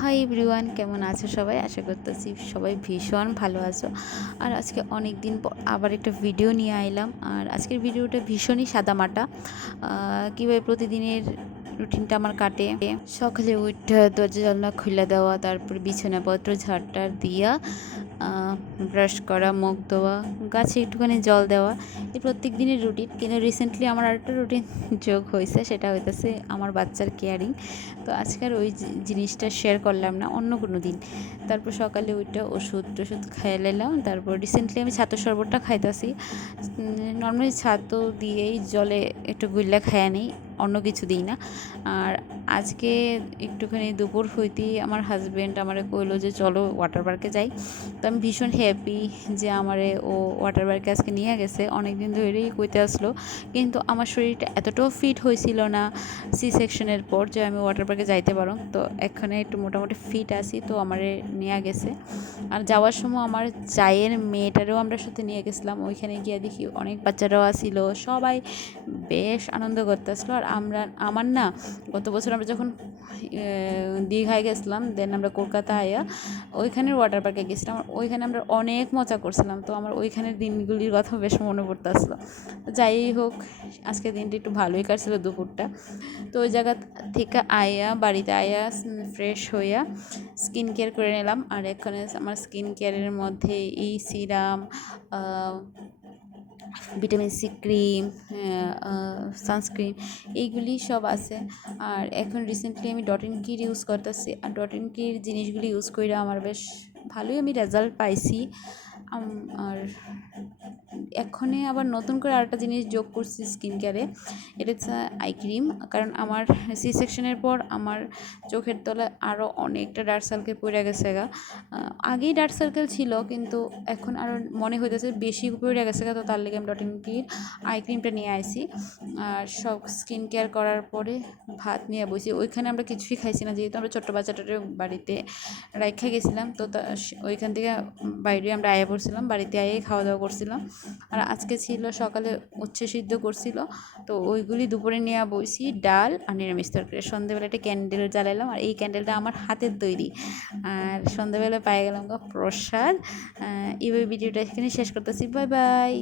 Hi everyone, কেমন আছো সবাই? আশা করতেছি সবাই ভীষণ ভালো আছো। আর আজকে অনেক দিন পর আবার একটা ভিডিও নিয়ে আইলাম। আর আজকের ভিডিওটা ভীষণই সাদামাটা। কীভাবে প্রতিদিনের রুটিনটা আমার কাটে। সকালে উঠে দরজা জানলা খুলে দেওয়া, তারপর বিছানাপত্র ঝাড়টার দিয়া, ব্রাশ করা, মুখ ধোয়া, গাছে একটুখানি জল দেওয়া, এই প্রত্যেক দিনের রুটিন। কিন্তু রিসেন্টলি আমার আরেকটা রুটিন যোগ হয়েছে, সেটা হইতেছে আমার বাচ্চার কেয়ারিং। তো আজকের ওই জিনিসটা শেয়ার করলাম না, অন্য কোনো দিন। তারপর সকালে ওইটা ওষুধ টষুধ খাইয়ে নিলাম। তারপর রিসেন্টলি আমি ছাতুর শরবতটা খাইতেছি। নর্মালি ছাতু দিয়েই জলে একটু গুল্লা খাইয়া নিই, অন্য কিছু দিই না। আর আজকে একটুখানি দুপুর হইতেই আমার হাজব্যান্ড আমারে কইলো যে চলো ওয়াটার পার্কে যাই। তো আমি ভীষণ হ্যাপি যে আমারে ও ওয়াটার পার্কে আজকে নিয়ে গেছে। অনেক দিন ধরেই কইতে আসলো, কিন্তু আমার শরীরটা এতটাও ফিট হয়েছিল না সি সেকশনের পর যে আমি ওয়াটার পার্কে যাইতে পারো। তো এখানে একটু মোটামুটি ফিট আছি, তো আমারে নিয়ে গেছে। আর যাওয়ার সময় আমার চায়ের মেয়েটারও আমরা সাথে নিয়ে গেছিলাম। ওইখানে গিয়ে দেখি অনেক বাচ্চারাও আসিল, সবাই বেশ আনন্দ করতে আসলো। আর আমার না, গত বছর আমরা যখন দীঘায় গেছিলাম, দেন আমরা কলকাতা আয়া ওইখানের ওয়াটার পার্কে গেছিলাম। ওইখানে আমরা অনেক মজা করছিলাম। তো আমার ওইখানের দিনগুলির কথা বেশ মনে পড়তে আসলো। যাই হোক, আজকের দিনটা একটু ভালোই কাটছিল দুপুরটা। তো ওই জায়গা থেকে বাড়িতে ফ্রেশ হইয়া স্কিন কেয়ার করে নিলাম। আর এখানে আমার স্কিন কেয়ারের মধ্যে এই serum, vitamin C cream, sunscreen, এইগুলি সব আছে। আর এখন রিসেন্টলি আমি ডট ইন কির ইউজ করতেছি। আর ডট ইন কির জিনিসগুলি ইউজ করে আমার বেশ ভালোই আমি রেজাল্ট পাইছি। আর এক্ষণে আবার নতুন করে আরেকটা জিনিস যোগ করছি স্কিন কেয়ারে, এটা হচ্ছে আই ক্রিম। কারণ আমার সি সেকশনের পর আমার চোখের তলায় আরও অনেকটা ডার্ক সার্কেল পড়ে গেছে গা। আগেই ডার্ক সার্কেল ছিল, কিন্তু এখন আরও মনে হইতেছে বেশি পড়ে গেছে গা। তো তার লেগে আমি ডট ইন কির আই ক্রিমটা নিয়ে আইছি। আর সব স্কিন কেয়ার করার পরে ভাত নিয়ে বসি। ওইখানে আমরা কিছুই খাইছি না, যেহেতু আমরা ছোট্ট বাচ্চাটার বাড়িতে রাইখা গেছিলাম। তো ওইখান থেকে বাইরে আমরা আয়া পড়ছিলাম, বাড়িতে আয়েই খাওয়া দাওয়া করছিলাম। আর আজকে ছিল সকালে উচ্ছে সিদ্ধ করছিল, তো ওইগুলি দুপুরে নিয়ে বসি, ডাল আর নিরামিষ তরকারি। সন্ধ্যেবেলা একটা ক্যান্ডেল জ্বালাইলাম, আর এই ক্যান্ডেলটা আমার হাতের তৈরি। আর সন্ধ্যেবেলা পাই গেলাম প্রসাদ। এইভাবে ভিডিওটা এখানে শেষ করতেছি। Bye bye.